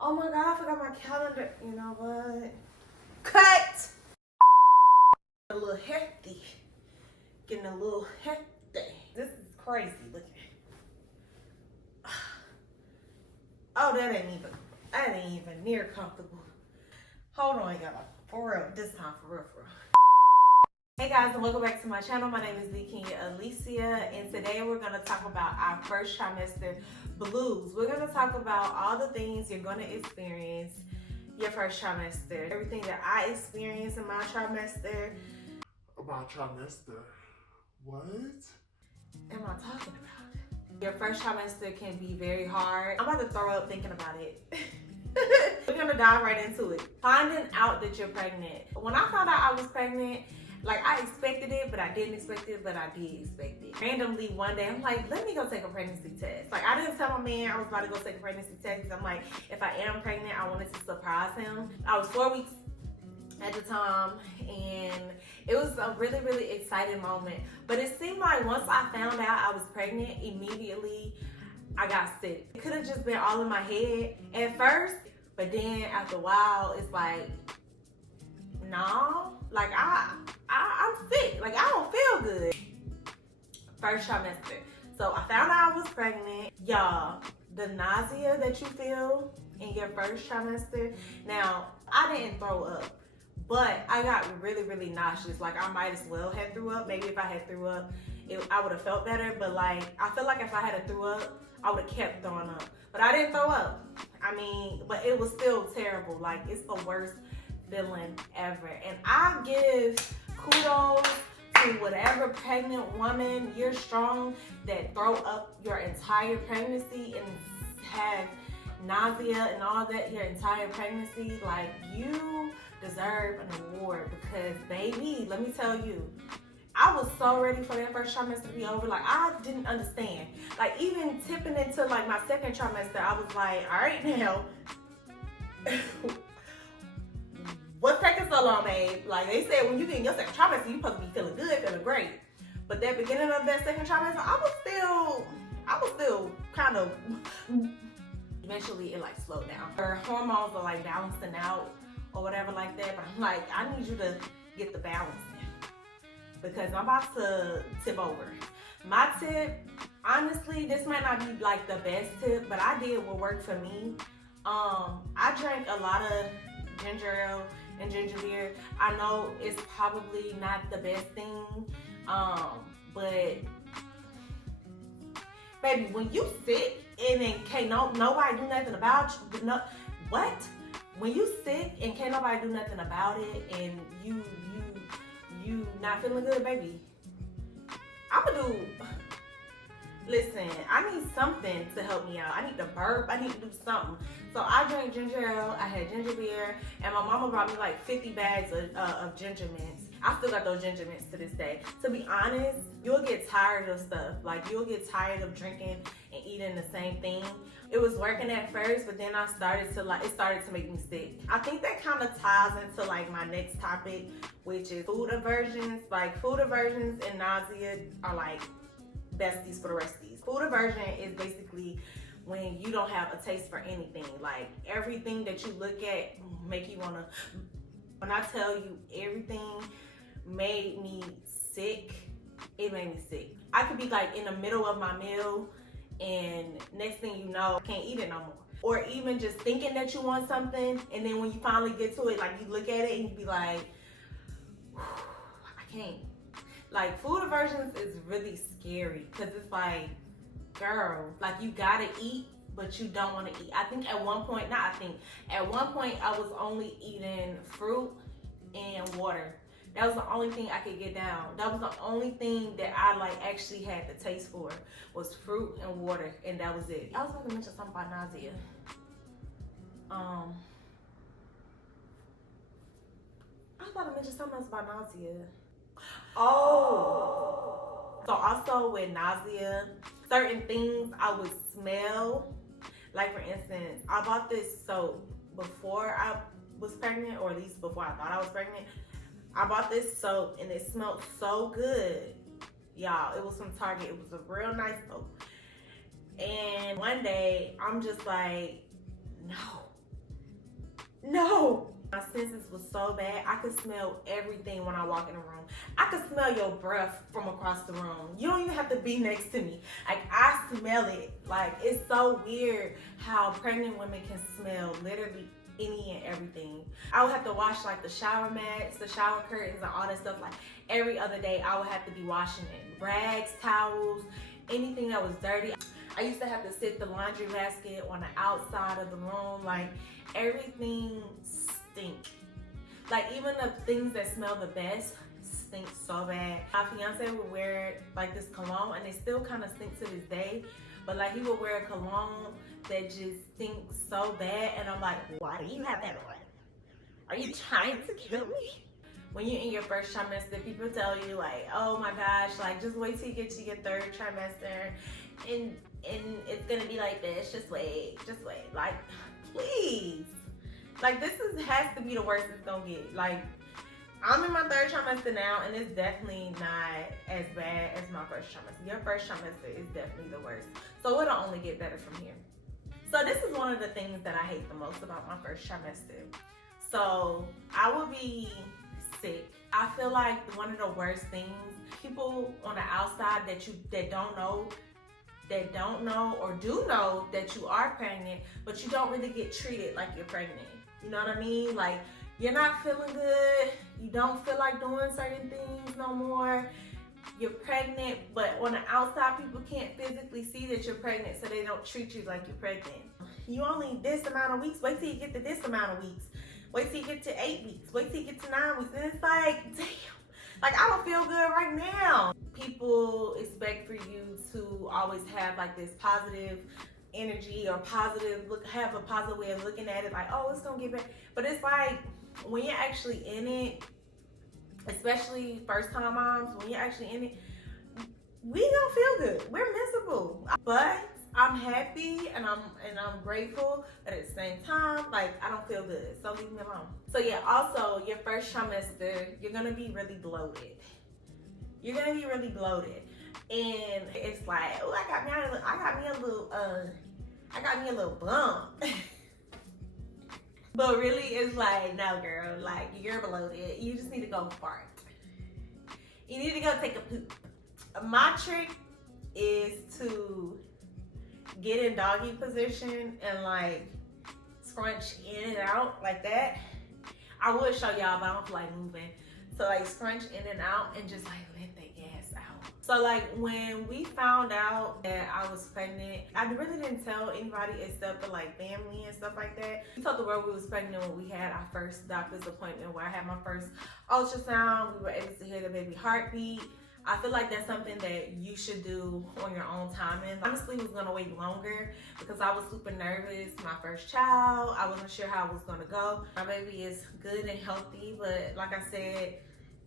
Oh my God, I forgot my calendar. You know what? Cut! A little hefty. Getting a little hefty. This is crazy looking. Oh, that ain't even near comfortable. Hold on, y'all. For real, this time, for real. Hey guys, and welcome back to my channel. My name is the Kenya Alicia, and today we're going to talk about our first trimester blues. We're going to talk about all the things you're going to experience your first trimester. Everything that I experienced in my trimester. About trimester? What am I talking about? Your first trimester can be very hard. I'm about to throw up thinking about it. We're going to dive right into it. Finding out that you're pregnant. When I found out I was pregnant, like, I expected it, but I didn't expect it, but I did expect it. Randomly, one day, I'm like, let me go take a pregnancy test. Like, I didn't tell my man I was about to go take a pregnancy test because I'm like, if I am pregnant, I wanted to surprise him. I was 4 weeks at the time, and it was a really, really exciting moment. But it seemed like once I found out I was pregnant, immediately I got sick. It could have just been all in my head at first, but then after a while, it's like, no, like I'm sick. Like, I don't feel good. First trimester. So I found out I was pregnant. Y'all, the nausea that you feel in your first trimester. Now, I didn't throw up, but I got really, really nauseous. Like, I might as well have threw up. Maybe if I had threw up, I would have felt better. But like, I feel like if I had threw up, I would have kept throwing up. But I didn't throw up. I mean, but it was still terrible. Like, it's the worst feeling ever. And I give kudos to whatever pregnant woman, you're strong, that throw up your entire pregnancy and have nausea and all that your entire pregnancy. Like, you deserve an award because, baby, let me tell you, I was so ready for that first trimester to be over. Like, I didn't understand. Like, even tipping into like my second trimester, I was like, all right now, what's taking so long, babe? Like, they said when you get in your second trimester, you're supposed to be feeling good, feeling great. But that beginning of that second trimester, I was still kind of, eventually it like slowed down. Her hormones are like balancing out or whatever like that. But I'm like, I need you to get the balance now because I'm about to tip over. My tip, honestly, this might not be like the best tip, but I did what worked for me. I drank a lot of ginger ale and ginger beer. I know it's probably not the best thing, but baby, when you sick and then can't nobody do nothing about you, no, what? When you sick and can't nobody do nothing about it, and you not feeling good, baby, listen, I need something to help me out. I need to burp. I need to do something. So I drank ginger ale. I had ginger beer. And my mama brought me like 50 bags of ginger mints. I still got those ginger mints to this day. To be honest, you'll get tired of stuff. Like, you'll get tired of drinking and eating the same thing. It was working at first, but then it started to make me sick. I think that kind of ties into like my next topic, which is food aversions. Like, food aversions and nausea are like besties for the rest of these. Food aversion is basically when you don't have a taste for anything. Like, everything that you look at make you wanna, when I tell you everything made me sick, it made me sick. I could be like in the middle of my meal and next thing you know, I can't eat it no more. Or even just thinking that you want something, and then when you finally get to it, like, you look at it and you be like, I can't. Like, food aversions is really scary because it's like, girl, like, you gotta eat, but you don't want to eat. At one point I was only eating fruit and water. That was the only thing I could get down. That was the only thing that I like actually had the taste for, was fruit and water, and that was it. I was about to mention something about nausea. I was about to mention something else about nausea. Oh, so also with nausea, certain things I would smell. Like, for instance, I bought this soap before I was pregnant, or at least before I thought I was pregnant. I bought this soap and it smelled so good. Y'all, it was from Target. It was a real nice soap. And one day I'm just like, no, no. My senses was so bad. I could smell everything when I walk in the room. I could smell your breath from across the room. You don't even have to be next to me. Like, I smell it. Like, it's so weird how pregnant women can smell literally any and everything. I would have to wash like the shower mats, the shower curtains, and all that stuff. Like, every other day I would have to be washing it. Rags, towels, anything that was dirty. I used to have to sit the laundry basket on the outside of the room. Like, everything stink. Like, even the things that smell the best stink so bad. My fiance would wear like this cologne, and it still kind of stinks to this day, but like, he would wear a cologne that just stinks so bad, and I'm like, why do you have that on? Are you trying to kill me? When you're in your first trimester, people tell you like, oh my gosh, like, just wait till you get to your third trimester and it's gonna be like this. Just wait. Like, please. Like, has to be the worst it's gonna get. Like, I'm in my third trimester now, and it's definitely not as bad as my first trimester. Your first trimester is definitely the worst. So it'll only get better from here. So this is one of the things that I hate the most about my first trimester. So I will be sick. I feel like one of the worst things, people on the outside that don't know or do know that you are pregnant, but you don't really get treated like you're pregnant. You know what I mean? Like, you're not feeling good. You don't feel like doing certain things no more. You're pregnant, but on the outside, people can't physically see that you're pregnant, so they don't treat you like you're pregnant. You only this amount of weeks. Wait till you get to this amount of weeks. Wait till you get to 8 weeks. Wait till you get to 9 weeks. And it's like, damn. Like, I don't feel good right now. People expect for you to always have like this positive energy or have a positive way of looking at it. Like, oh, it's gonna get better. But it's like, when you're actually in it, especially first time moms, when you're actually in it, we don't feel good. We're miserable. But I'm happy and I'm grateful, but at the same time, like, I don't feel good, so leave me alone. So yeah, also your first trimester, you're gonna be really bloated. You're gonna be really bloated, and it's like, oh, I got me a little bump. But really, it's like, no, girl, like, you're bloated. You just need to go fart. You need to go take a poop. My trick is to get in doggy position and like scrunch in and out like that. I would show y'all, but I don't feel like moving. So like, scrunch in and out and just like let that gas out. So like, when we found out that I was pregnant, I really didn't tell anybody except for like family and stuff like that. We told the world we was pregnant when we had our first doctor's appointment, where I had my first ultrasound. We were able to hear the baby heartbeat. I feel like that's something that you should do on your own timing. Honestly, I was gonna wait longer because I was super nervous. My first child, I wasn't sure how it was gonna go. My baby is good and healthy, but like I said,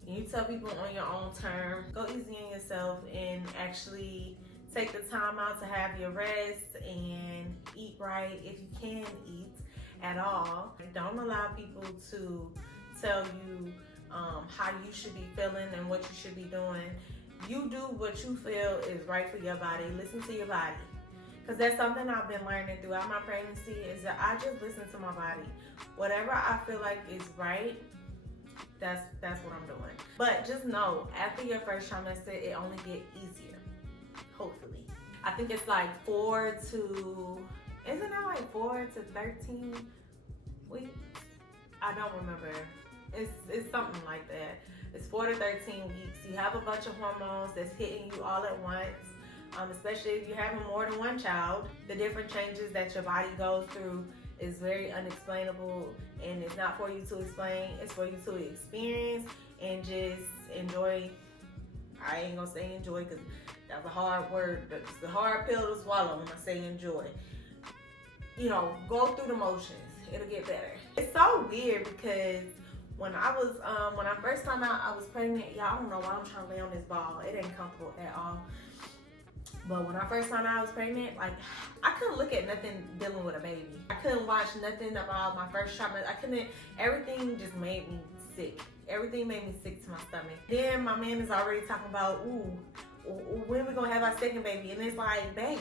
you tell people on your own term. Go easy on yourself and actually take the time out to have your rest and eat right if you can eat at all. Don't allow people to tell you how you should be feeling and what you should be doing. You do what you feel is right for your body. Listen to your body. Because that's something I've been learning throughout my pregnancy, is that I just listen to my body. Whatever I feel like is right, that's what I'm doing. But just know, after your first trimester, it only gets easier. Hopefully. I think it's like 4 to 13 weeks? I don't remember. It's something like that. It's 4 to 13 weeks. You have a bunch of hormones that's hitting you all at once, especially if you're having more than one child. The different changes that your body goes through is very unexplainable, and it's not for you to explain. It's for you to experience and just enjoy. I ain't gonna say enjoy because that's a hard word. It's a hard pill to swallow when I say enjoy. You know, go through the motions. It'll get better. It's so weird because when I first found out I was pregnant, y'all, I don't know why I'm trying to lay on this ball. It ain't comfortable at all. But when I first found out I was pregnant, like, I couldn't look at nothing dealing with a baby. I couldn't watch nothing about my first trimester. Everything just made me sick. Everything made me sick to my stomach. Then my man is already talking about, when we gonna have our second baby? And it's like, babe,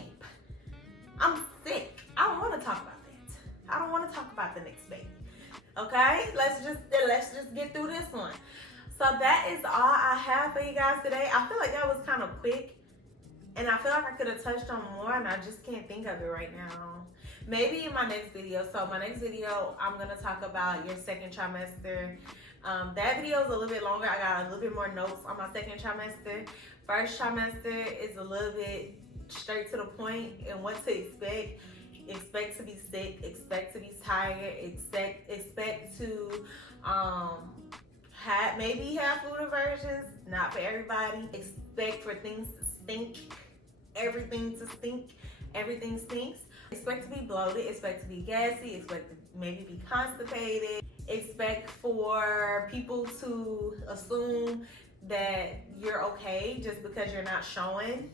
I'm sick. I don't wanna talk about that. I don't wanna talk about the next baby. Okay, let's just get through this one. So that is all I have for you guys today. I feel like that was kind of quick, and I feel like I could have touched on more, and I just can't think of it right now. Maybe in my next video. So my next video, I'm gonna talk about your second trimester. That video is a little bit longer. I got a little bit more notes on my second trimester. First trimester is a little bit straight to the point and what to expect. Expect to be sick, expect to be tired, expect to maybe have food aversions, not for everybody. Expect for things to stink, everything to stink, everything stinks. Expect to be bloated, expect to be gassy, expect to maybe be constipated. Expect for people to assume that you're okay just because you're not showing.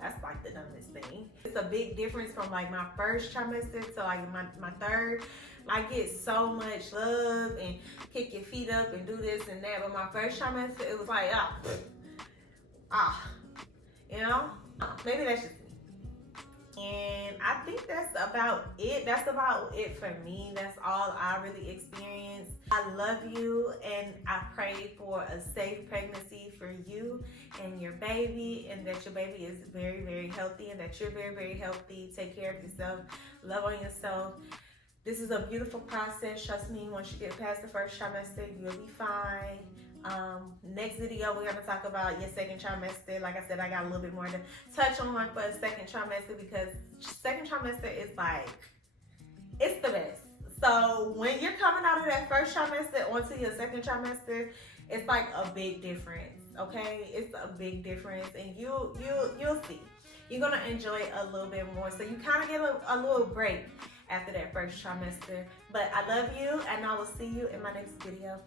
That's like the dumbest thing. It's a big difference from like my first trimester to like my third. I get so much love and kick your feet up and do this and that. But my first trimester, it was like, you know? Maybe that's just me. And I think that's about it. That's about it for me. That's all I really experienced. I love you, and I pray for a safe pregnancy for you and your baby, and that your baby is very, very healthy, and that you're very, very healthy. Take care of yourself. Love on yourself. This is a beautiful process. Trust me, once you get past the first trimester, you'll be fine. Next video, we're going to talk about your second trimester. Like I said, I got a little bit more to touch on for a second trimester, because second trimester is like, it's the best. So when you're coming out of that first trimester onto your second trimester, it's like a big difference, okay? It's a big difference, and you'll see. You're going to enjoy it a little bit more. So you kind of get a little break after that first trimester. But I love you, and I will see you in my next video.